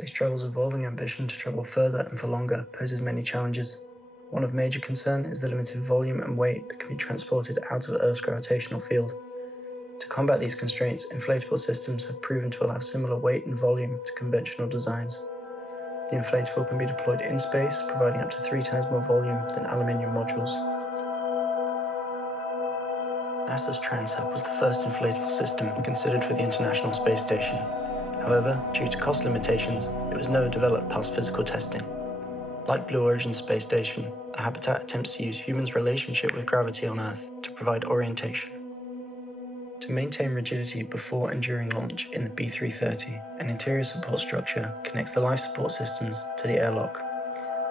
Space travel's evolving ambition to travel further and for longer poses many challenges. One of major concern is the limited volume and weight that can be transported out of Earth's gravitational field. To combat these constraints, inflatable systems have proven to allow similar weight and volume to conventional designs. The inflatable can be deployed in space, providing up to 3 times more volume than aluminium modules. NASA's Transhub was the first inflatable system considered for the International Space Station. However, due to cost limitations, it was never developed past physical testing. Like Blue Origin's space station, the habitat attempts to use humans' relationship with gravity on Earth to provide orientation. To maintain rigidity before and during launch in the B330, an interior support structure connects the life support systems to the airlock.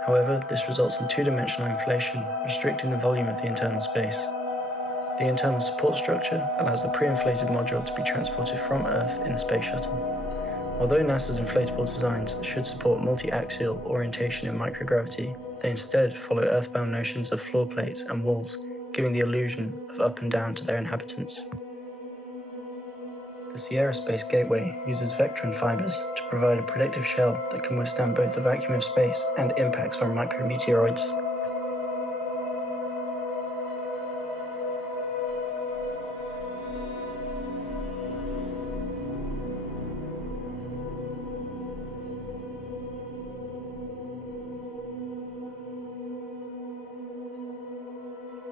However, this results in two-dimensional inflation, restricting the volume of the internal space. The internal support structure allows the pre-inflated module to be transported from Earth in the space shuttle. Although NASA's inflatable designs should support multi-axial orientation in microgravity, they instead follow earthbound notions of floor plates and walls, giving the illusion of up and down to their inhabitants. The Sierra Space Gateway uses Vectron fibers to provide a protective shell that can withstand both the vacuum of space and impacts from micrometeoroids.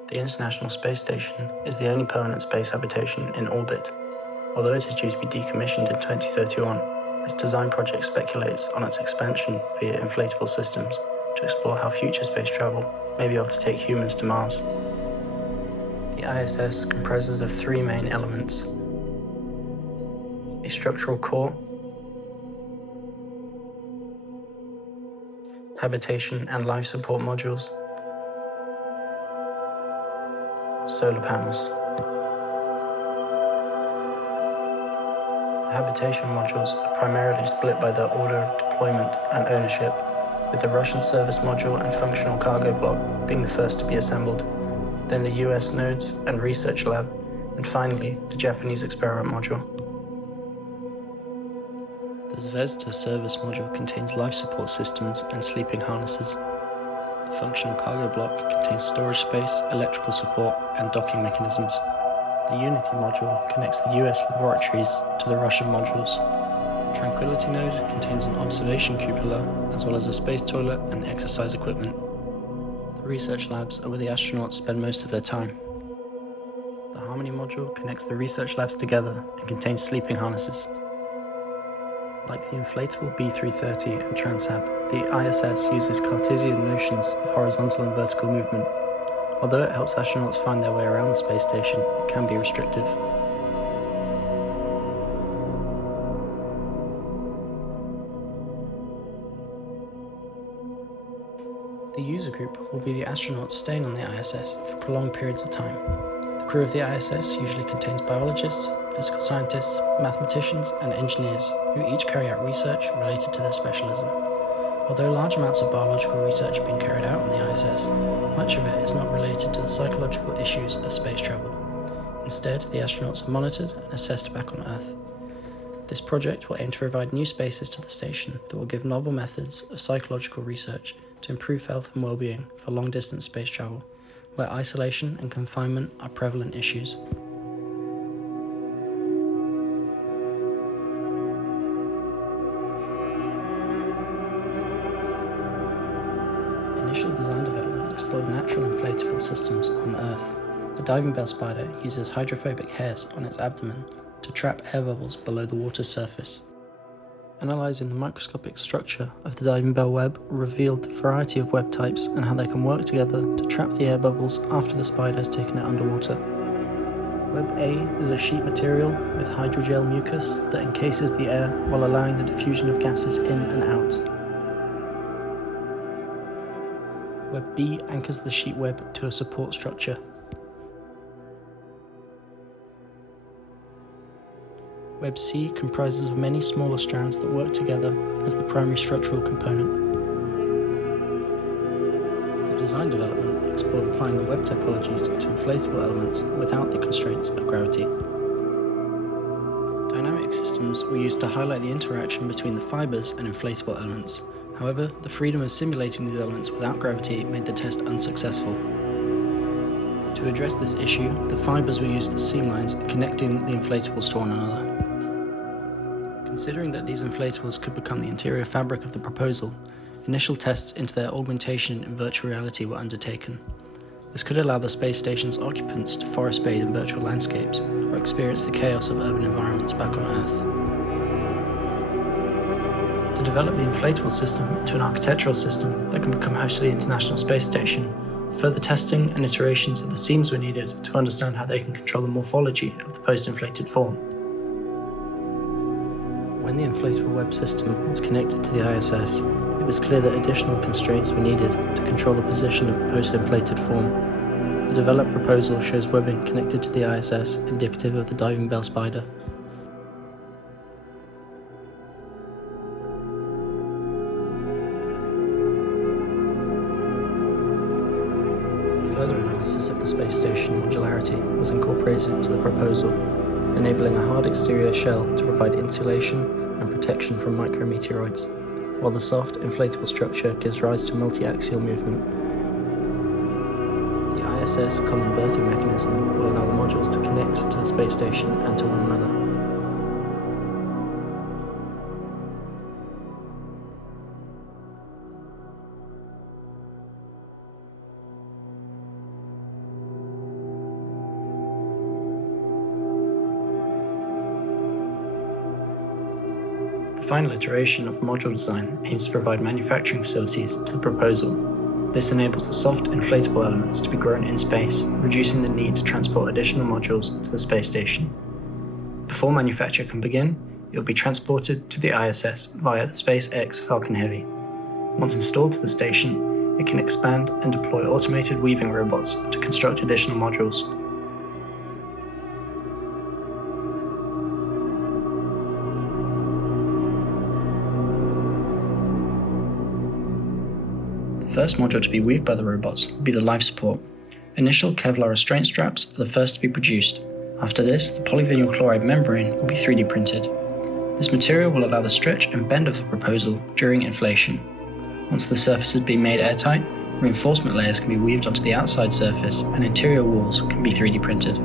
The International Space Station is the only permanent space habitation in orbit. Although it is due to be decommissioned in 2031, this design project speculates on its expansion via inflatable systems to explore how future space travel may be able to take humans to Mars. The ISS comprises of 3 main elements: a structural core, habitation and life support modules, solar panels. The habitation modules are primarily split by their order of deployment and ownership, with the Russian service module and functional cargo block being the first to be assembled, then the US nodes and research lab, and finally the Japanese experiment module. The Zvezda service module contains life support systems and sleeping harnesses. The functional cargo block contains storage space, electrical support, and docking mechanisms. The Unity module connects the US laboratories to the Russian modules. The Tranquility node contains an observation cupola, as well as a space toilet and exercise equipment. The research labs are where the astronauts spend most of their time. The Harmony module connects the research labs together and contains sleeping harnesses. Like the inflatable B330 and Transhub, the ISS uses Cartesian notions of horizontal and vertical movement. Although it helps astronauts find their way around the space station, it can be restrictive. The user group will be the astronauts staying on the ISS for prolonged periods of time. The crew of the ISS usually contains biologists, physical scientists, mathematicians, and engineers who each carry out research related to their specialism. Although large amounts of biological research are being carried out on the ISS, much of it is not related to the psychological issues of space travel. Instead, the astronauts are monitored and assessed back on Earth. This project will aim to provide new spaces to the station that will give novel methods of psychological research to improve health and well-being for long-distance space travel, where isolation and confinement are prevalent issues. Initial design development explored natural inflatable systems on Earth. The diving bell spider uses hydrophobic hairs on its abdomen to trap air bubbles below the water's surface. Analyzing the microscopic structure of the diving bell web revealed the variety of web types and how they can work together to trap the air bubbles after the spider has taken it underwater. Web A is a sheet material with hydrogel mucus that encases the air while allowing the diffusion of gases in and out. Web B anchors the sheet web to a support structure. Web C comprises of many smaller strands that work together as the primary structural component. The design development explored applying the web topologies to inflatable elements without the constraints of gravity. Dynamic systems systems were used to highlight the interaction between the fibers and inflatable elements. However, the freedom of simulating these elements without gravity made the test unsuccessful. To address this issue, the fibers were used as seam lines connecting the inflatables to one another. Considering that these inflatables could become the interior fabric of the proposal, initial tests into their augmentation in virtual reality were undertaken. This could allow the space station's occupants to forest bathe in virtual landscapes or experience the chaos of urban environments back on Earth. To develop the inflatable system into an architectural system that can become host to the International Space Station, further testing and iterations of the seams were needed to understand how they can control the morphology of the post-inflated form. When the inflatable web system was connected to the ISS, it was clear that additional constraints were needed to control the position of the post-inflated form. The developed proposal shows webbing connected to the ISS, indicative of the diving bell spider. Further analysis of the space station modularity was incorporated into the proposal, enabling a hard exterior shell to provide insulation and protection from micrometeoroids, while the soft, inflatable structure gives rise to multi-axial movement. The ISS common berthing mechanism will allow the modules to connect to the space station and to one another. The final iteration of module design aims to provide manufacturing facilities to the proposal. This enables the soft, inflatable elements to be grown in space, reducing the need to transport additional modules to the space station. Before manufacture can begin, it will be transported to the ISS via the SpaceX Falcon Heavy. Once installed to the station, it can expand and deploy automated weaving robots to construct additional modules. The first module to be weaved by the robots will be the life support. Initial Kevlar restraint straps are the first to be produced. After this, the polyvinyl chloride membrane will be 3D printed. This material will allow the stretch and bend of the proposal during inflation. Once the surface has been made airtight, reinforcement layers can be weaved onto the outside surface and interior walls can be 3D printed.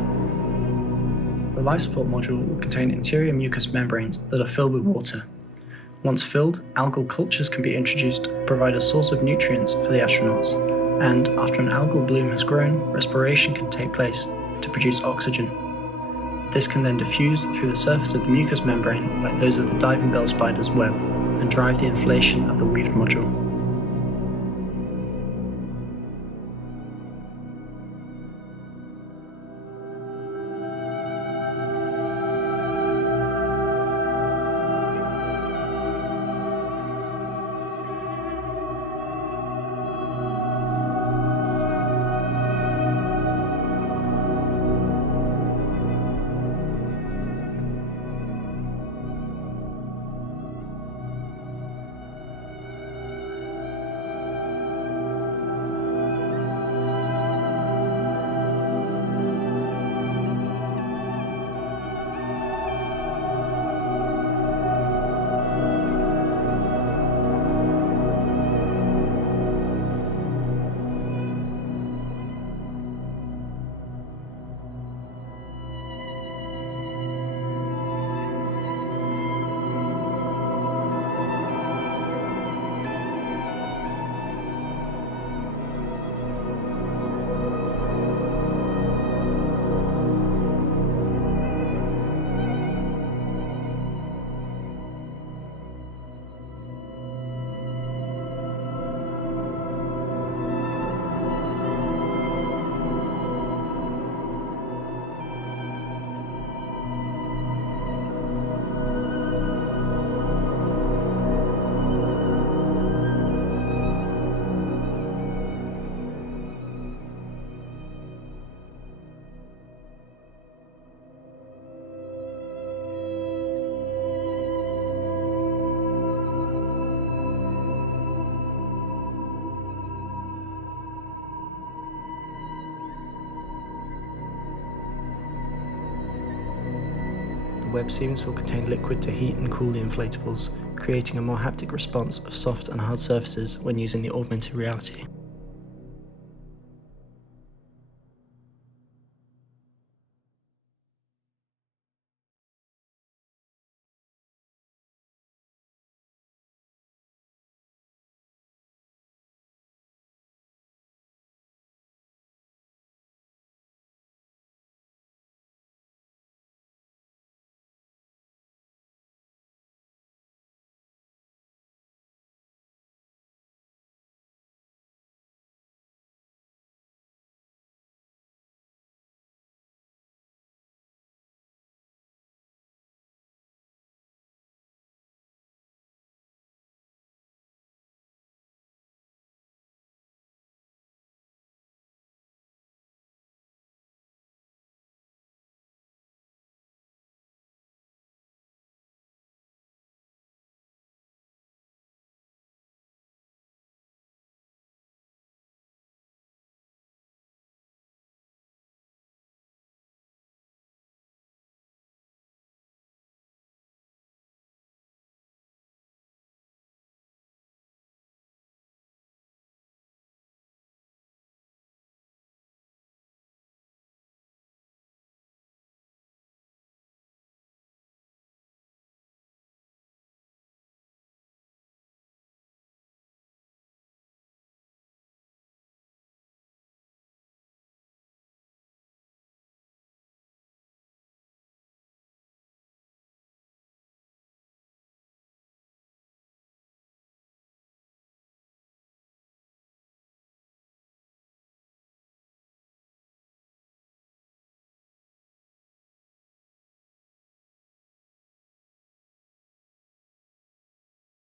The life support module will contain interior mucous membranes that are filled with water. Once filled, algal cultures can be introduced to provide a source of nutrients for the astronauts, and after an algal bloom has grown, respiration can take place to produce oxygen. This can then diffuse through the surface of the mucous membrane like those of the diving bell spider's web and drive the inflation of the weaved module. web seams will contain liquid to heat and cool the inflatables, creating a more haptic response of soft and hard surfaces when using the augmented reality.